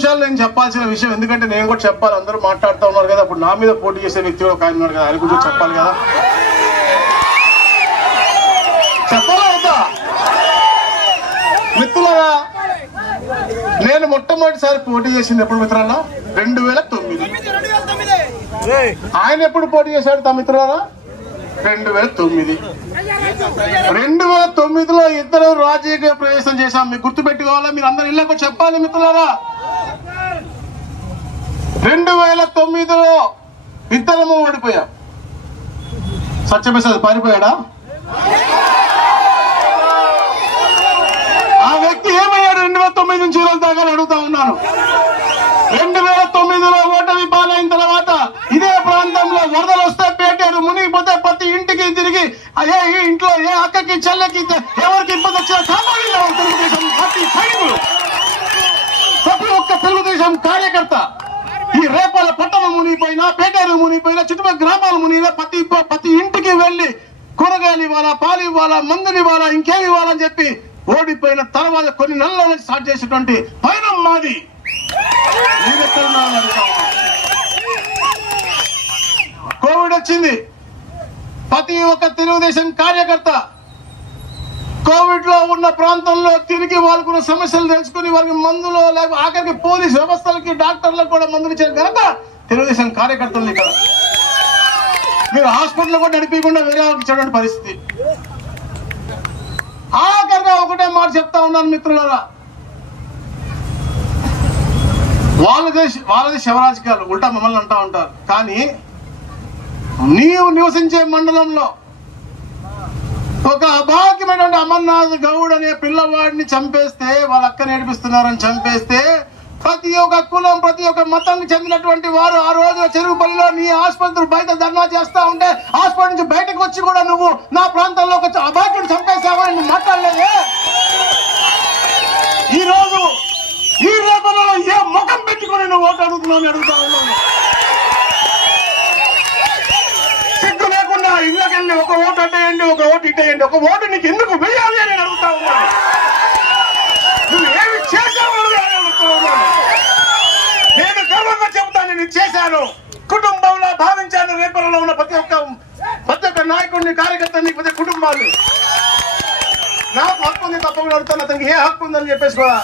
నిమిషాలు నేను చెప్పాల్సిన విషయం, ఎందుకంటే నేను కూడా చెప్పాలి, అందరూ మాట్లాడుతూ ఉన్నారు కదా. అప్పుడు నా మీద పోటీ చేసే వ్యక్తి ఒక ఆయన ఉన్నాడు కదా, ఆయన గురించి చెప్పాలి కదా. చెప్పాలా వద్దా? మిత్రులారా, నేను మొట్టమొదటిసారి పోటీ చేసింది ఎప్పుడు మిత్రులారా? 2009. ఆయన ఎప్పుడు పోటీ చేశాడు తా మిత్రులారా? 2009. 2009లో ఇద్దరు రాజకీయ ప్రవేశం చేశాం. మీకు గుర్తు పెట్టుకోవాలా, మీరు అందరు ఇళ్ళకు చెప్పాలి మిత్రులారా. 2009లో ఇద్దరము ఓడిపోయాం. సత్యప్రసాద్ పారిపోయాడా? ఆ వ్యక్తి ఏమయ్యాడు 2009 నుంచి ఈరోజు దాకా అడుగుతా ఉన్నాను. 2009లో ఓటమి పాలైన తర్వాత ఇదే ప్రాంతంలో వరదలు వస్తే పేటారు, మునిగిపోతే ప్రతి ఇంటికి తిరిగి ఏ ఇంట్లో ఏ అక్కకి చెల్లెకి ఎవరికి ఇబ్బంది వచ్చినా కాపాడిన తెలుగుదేశం పార్టీ సైనికులు, ప్రతి ఒక్క తెలుగుదేశం కార్యకర్త. ఈ రేపల పట్టణం మునిగిపోయినా, పేటారు మునిగిపోయినా, చుట్టుపక్కల గ్రామాలు మునిగినా ప్రతి ఇంటికి వెళ్లి కూరగాయలు ఇవ్వాలా, పాలు ఇవ్వాలా, మందులు ఇవ్వాలా, ఇంకేమి ఇవ్వాలని చెప్పి ఓడిపోయిన తర్వాత కొన్ని నెలల నుంచి స్టార్ట్ చేసేటువంటి పైన మాది. కోవిడ్ వచ్చింది. ప్రతి ఒక్క తెలుగుదేశం కార్యకర్త కోవిడ్ లో ఉన్న ప్రాంతంలో తిరిగి వాళ్ళకున్న సమస్యలు తెలుసుకుని వారికి మందులు, లేకపోతే ఆఖరికి పోలీస్ వ్యవస్థలకి, డాక్టర్లకు కూడా మందులు ఇచ్చిన ఘనత తెలుగుదేశం కార్యకర్తలు. ఇక్కడ మీరు హాస్పిటల్ కూడా నడిపించకుండా వేరే వాళ్ళకి ఇచ్చేటువంటి పరిస్థితి. ఆఖరిగా ఒకటే మాట చెప్తా ఉన్నాను మిత్రులారా, వాళ్ళది శివరాజకీయాలు, ఉల్టా మమ్మల్ని అంటా ఉంటారు. కానీ నీవు నివసించే మండలంలో ఒక అభాగ్యమైనటువంటి అమర్నాథ్ గౌడ్ అనే పిల్లవాడిని చంపేస్తే, వాళ్ళ అక్కని ఏడిపిస్తున్నారని చంపేస్తే, ప్రతి ఒక్క కులం, ప్రతి ఒక్క మతానికి చెందినటువంటి వారు ఆ రోజు చెరువుపల్లిలో నీ ఆసుపత్రి బయట ధర్నా చేస్తా ఉంటే, హాస్పిటల్ నుంచి బయటకు వచ్చి కూడా నువ్వు నా ప్రాంతంలో ఒక అభాగ్యుడు చంపేశావని నువ్వు మాట్లాడలేదే. ఈ రోజు ఈ రేపల్లో ఏ ముఖం పెట్టుకుని నువ్వు ఓటు అడుగుతున్నావు అడుగుతా ఉన్నాను. సిగ్గు లేకుండా ఇళ్ళకెళ్ళి ఒక ఓటు అట్టేయండి, ఒక ఓటు ఇట్టేయండి, ఒక ఓటు నీకు ఎందుకు వేయాలి అని అడుగుతా ఉన్నాను. నువ్వు ఏమి చేశావు అని అడుగుతా ఉన్నాను. నేను గర్వంగా చెబుతాను, నేను చేశాను, కుటుంబంలో భావించాను. రేపల్లో ఉన్న ప్రతి ఒక్క నాయకుడిని, కార్యకర్తని, ప్రతి కుటుంబాలు నాకు హక్కు ఉంది, తప్పకుండా అడుగుతాను. అతనికి ఏ హక్కు ఉందని చెప్పేసి కూడా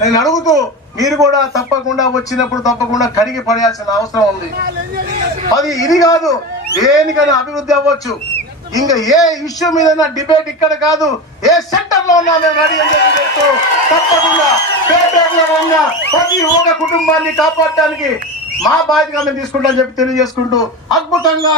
నేను అడుగుతూ, మీరు కూడా తప్పకుండా వచ్చినప్పుడు తప్పకుండా కడిగి పడేయాల్సిన అవసరం ఉంది. అది ఇది కాదు, దేనికైనా అభివృద్ధి అవ్వచ్చు. ఇంకా ఏ ఇష్యూ మీద డిబేట్ ఇక్కడ కాదు, ఏ సెంటర్ లో ఉన్నా మేము రెడీ అని చెప్తూ తప్పకుండా పేటలో ఉన్న ప్రతి ఒక్క కుటుంబాన్ని కాపాడటానికి మా బాధ్యతగా మేము తీసుకుంటామని చెప్పి తెలియజేసుకుంటూ అద్భుతంగా